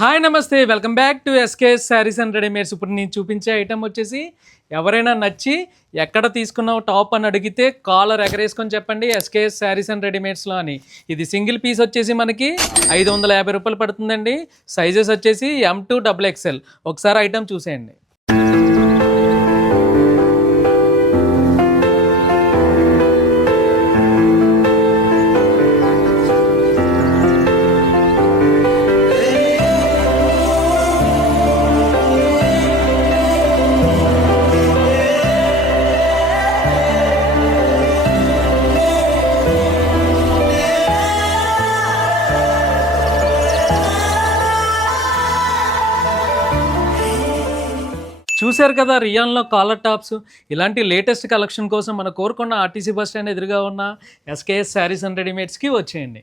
Hi నమస్తే, welcome back to SKS Sarees and Readymades. ఇప్పుడు నేను చూపించే ఐటమ్ వచ్చేసి ఎవరైనా నచ్చి ఎక్కడ తీసుకున్నావు టాప్ అని అడిగితే కాలర్ ఎగరేసుకొని చెప్పండి ఎస్కేఎస్ శారీస్ అండ్ రెడీమేడ్స్లో అని. ఇది సింగిల్ పీస్ వచ్చేసి మనకి 550 రూపాయలు పడుతుందండి. సైజెస్ వచ్చేసి M2XXL. ఒకసారి ఐటమ్ చూసేయండి. చూశారు కదా రియాన్లో కాలర్ టాప్స్. ఇలాంటి లేటెస్ట్ కలెక్షన్ కోసం మన కోరుకొండ ఆర్టీసీ బస్ స్టాండ్ ఎదురుగా ఉన్న ఎస్కేఎస్ శారీస్ అండ్ రెడీమేడ్స్కి వచ్చేయండి.